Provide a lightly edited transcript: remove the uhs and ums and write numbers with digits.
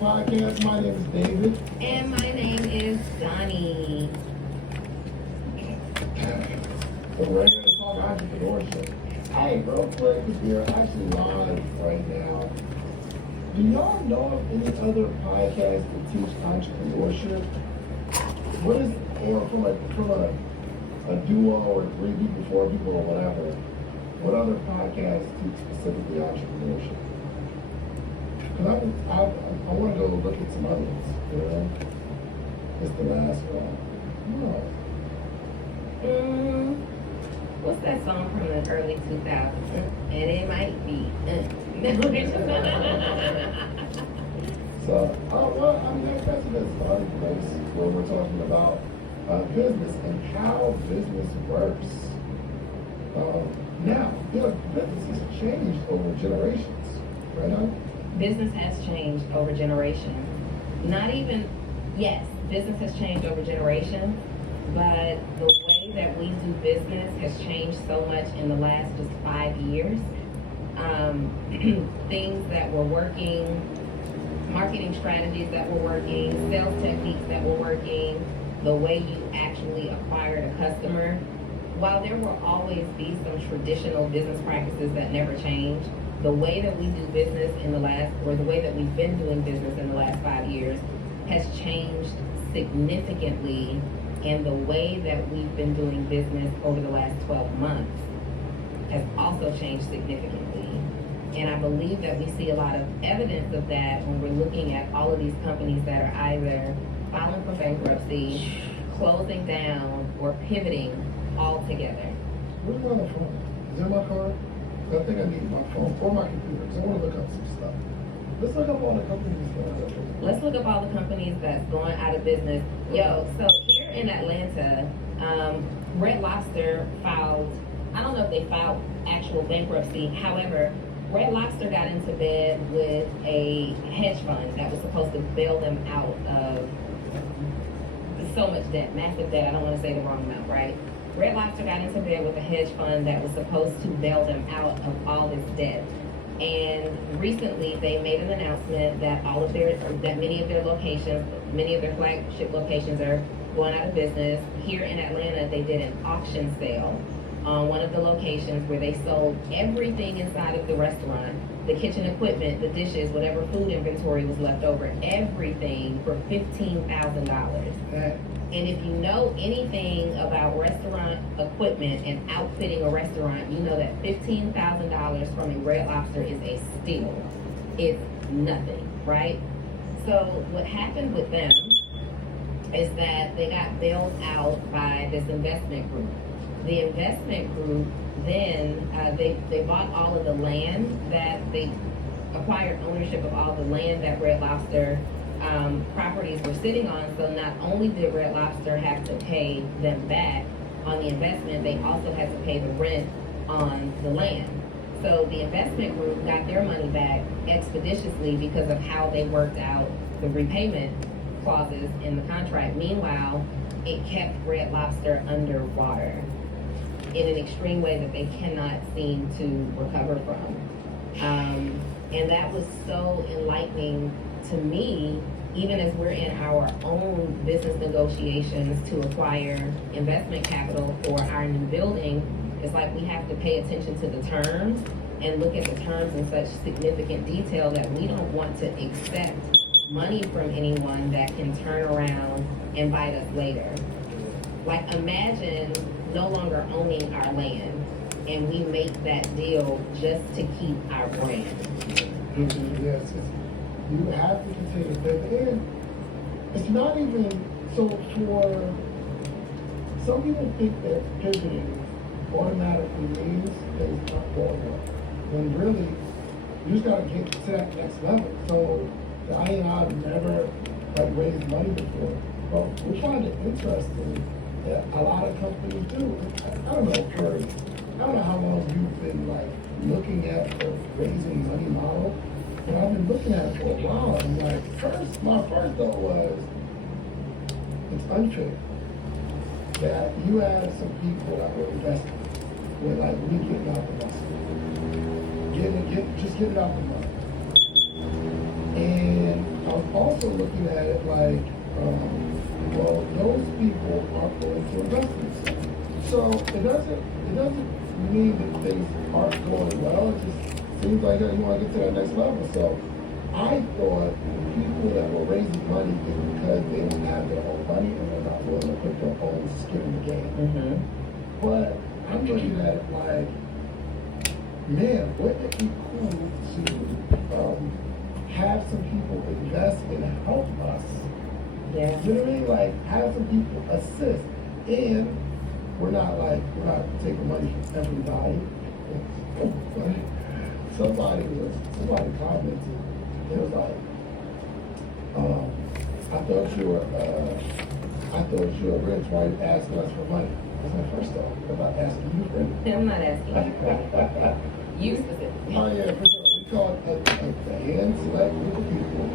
Podcast. My name is David. And my name is Donnie. So we're here to talk entrepreneurship. Hey, real quick, because we're actually live right now. Do y'all know of any other podcasts that teach entrepreneurship? What is, or from a duo or 3 people, 4 people, or whatever? What other podcasts teach specifically entrepreneurship? Because I want to go look at some other ones, you know? It's the last one. No. What's that song from the early 2000s? And it might be. So, well, I mean, that's a good starting place where we're talking about business and how business works. Now, business has changed over generations, right? Business has changed over generations. Yes, business has changed over generations, but the way that we do business has changed so much in the last just 5 years. Things that were working, marketing strategies that were working, sales techniques that were working, the way you actually acquired a customer. While there will always be some traditional business practices that never change, the way that we do business the way that we've been doing business in the last 5 years has changed significantly, and the way that we've been doing business over the last 12 months has also changed significantly. And I believe that we see a lot of evidence of that when we're looking at all of these companies that are either filing for bankruptcy, closing down, or pivoting altogether. Where's my phone? Is it in my car? I think I need my phone or my computer because I want to look up some stuff. Let's look up all the companies going out of business. Let's look up all the companies that's going out of business. So here in Atlanta, Red Lobster filed, I don't know if they filed actual bankruptcy. However, Red Lobster got into bed with a hedge fund that was supposed to bail them out of so much debt, massive debt. I don't want to say the wrong amount, right? Red Lobster got into bed with a hedge fund that was supposed to bail them out of all this debt. And recently they made an announcement that many of their locations, many of their flagship locations are going out of business. Here in Atlanta, they did an auction sale on one of the locations where they sold everything inside of the restaurant, the kitchen equipment, the dishes, whatever food inventory was left over, everything for $15,000. And if you know anything about restaurant equipment and outfitting a restaurant, you know that $15,000 from a Red Lobster is a steal. It's nothing, right? So what happened with them is that they got bailed out by this investment group. The investment group then, they bought all of the land that they acquired ownership of all the land that Red Lobster properties were sitting on. So not only did Red Lobster have to pay them back on the investment, they also had to pay the rent on the land. So the investment group got their money back expeditiously because of how they worked out the repayment clauses in the contract. Meanwhile, it kept Red Lobster underwater in an extreme way that they cannot seem to recover from. And that was so enlightening to me, even as we're in our own business negotiations to acquire investment capital for our new building. It's like we have to pay attention to the terms and look at the terms in such significant detail that we don't want to accept money from anyone that can turn around and bite us later. Like, imagine no longer owning our land and we make that deal just to keep our brand. Mm-hmm. Yes, you have to continue to pivot. And it's not even, so for some people think that pivoting automatically means that it's not going well. When really, you just gotta get to that next level. So Diane and I have never raised money before, but we find it interesting that a lot of companies do. I don't know how long you've been looking at the raising money model, but I've been looking at it for a while. I'm like, my first thought was, it's unfair that you had some people that were investing with we getting out the muscle, just getting out the money. And I was also looking at it like, well, those people aren't going to invest in themselves. So it doesn't mean that things aren't going well. It just seems like you want to get to that next level. So I thought people that were raising money is because they don't have their own money and they're not willing to put their own skin in the game. Mm-hmm. But I'm looking at it like, man, wouldn't it be cool to have some people invest and help us? Yeah. You know what I mean? Like, have some people assist. And we're not taking money from everybody. Somebody commented, it was like, I thought you were rich, why you asking us for money? I was like, first off, I'm not asking you for anything. I'm not asking you. You specifically. Oh yeah, for sure. We call it a hand select group of people